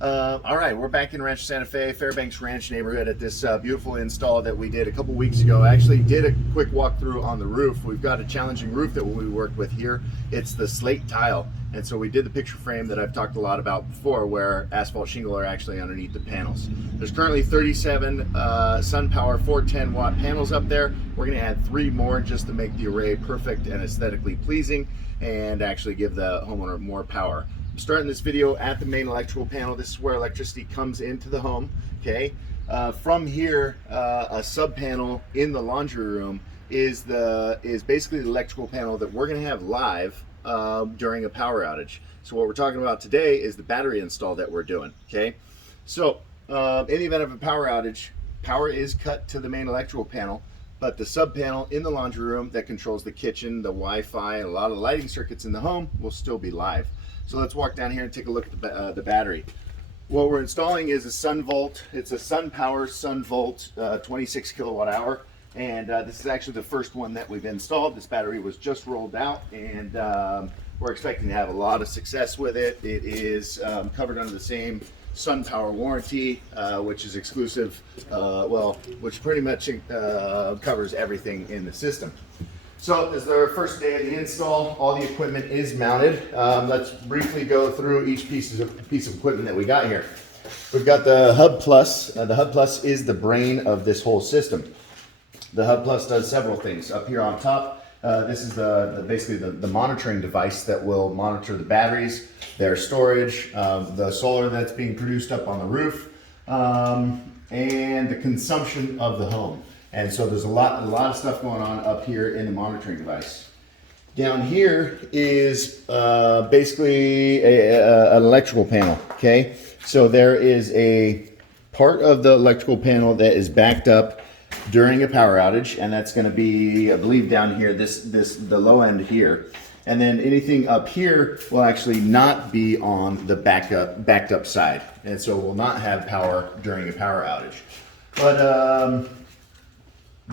All right, we're back in Rancho Santa Fe, Fairbanks Ranch neighborhood at this beautiful install that we did a couple weeks ago. I actually did a quick walkthrough on the roof. We've got a challenging roof that we worked with here. It's the slate tile. And so we did the picture frame that I've talked a lot about before, where asphalt shingle are actually underneath the panels. There's currently 37 SunPower 410 watt panels up there. We're gonna add 3 more just to make the array perfect and aesthetically pleasing and actually give the homeowner more power. I'm starting this video at the main electrical panel. This is where electricity comes into the home, okay? From here, a sub panel in the laundry room is basically the electrical panel that we're gonna have live during a power outage. So what we're talking about today is the battery install that we're doing, okay? So in the event of a power outage, power is cut to the main electrical panel, but the sub panel in the laundry room that controls the kitchen, the Wi-Fi, and a lot of lighting circuits in the home will still be live. So let's walk down here and take a look at the battery. What we're installing is a SunVault. It's a SunPower SunVault 26 kilowatt hour. And this is actually the first one that we've installed. This battery was just rolled out, and we're expecting to have a lot of success with it. It is covered under the same SunPower warranty, which is exclusive, which pretty much covers everything in the system. So this is our first day of the install. All the equipment is mounted. Let's briefly go through each piece of equipment that we got here. We've got the Hub Plus. The Hub Plus is the brain of this whole system. The Hub Plus does several things. Up here on top, this is basically the monitoring device that will monitor the batteries, their storage, the solar that's being produced up on the roof, and the consumption of the home. And so there's a lot of stuff going on up here in the monitoring device. Down here is basically an electrical panel, okay? So there is a part of the electrical panel that is backed up during a power outage, and that's gonna be, I believe, down here, the low end here. And then anything up here will actually not be on the backed up side. And so will not have power during a power outage. But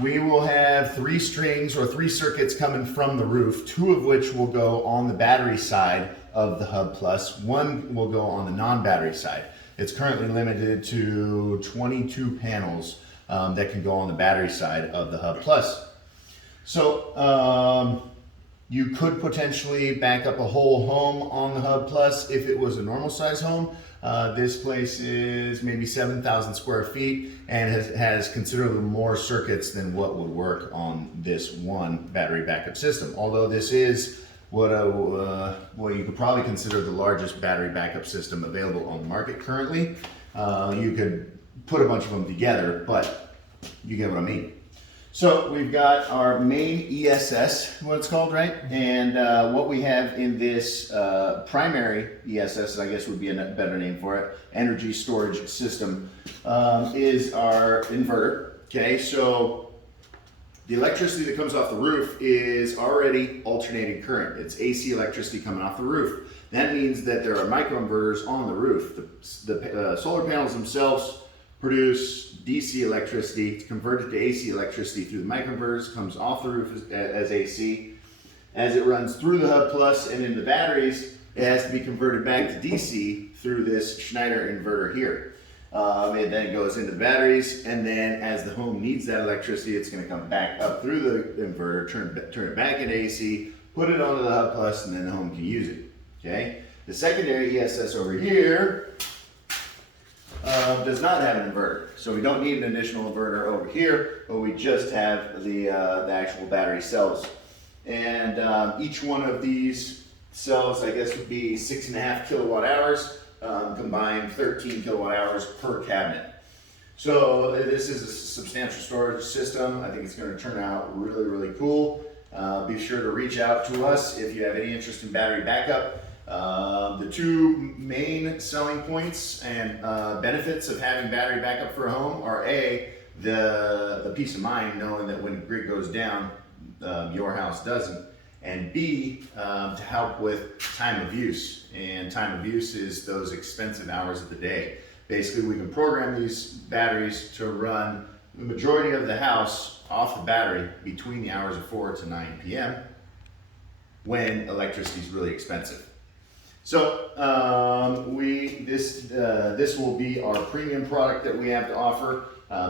we will have 3 strings or 3 circuits coming from the roof, 2 of which will go on the battery side of the Hub Plus. 1 will go on the non-battery side. It's currently limited to 22 panels that can go on the battery side of the Hub Plus. So you could potentially back up a whole home on the Hub Plus if it was a normal size home. This place is maybe 7,000 square feet and has considerably more circuits than what would work on this one battery backup system. Although this is what you could probably consider the largest battery backup system available on the market currently. You could put a bunch of them together, but you get what I mean. So we've got our main ESS, what it's called, right? And what we have in this primary ESS, I guess would be a better name for it, energy storage system, is our inverter. Okay, so the electricity that comes off the roof is already alternating current. It's AC electricity coming off the roof. That means that there are microinverters on the roof. The solar panels themselves produce DC electricity. It's converted to AC electricity through the microinverters, comes off the roof as AC. As it runs through the Hub Plus and into batteries, it has to be converted back to DC through this Schneider inverter here. It then goes into batteries, and then as the home needs that electricity, it's going to come back up through the inverter, turn it back into AC, put it onto the Hub Plus, and then the home can use it. Okay. The secondary ESS over here does not have an inverter, so we don't need an additional inverter over here, but we just have the actual battery cells. And each one of these cells, I guess, would be 6.5 kilowatt hours, combined 13 kilowatt hours per cabinet. So this is a substantial storage system. I think it's going to turn out really, really cool. Be sure to reach out to us if you have any interest in battery backup. The 2 main selling points and benefits of having battery backup for a home are A, the peace of mind knowing that when the grid goes down, your house doesn't, and B, to help with time of use. And time of use is those expensive hours of the day. Basically, we can program these batteries to run the majority of the house off the battery between the hours of 4 to 9 p.m. when electricity is really expensive. So this will be our premium product that we have to offer.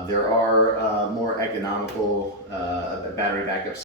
There are more economical battery backup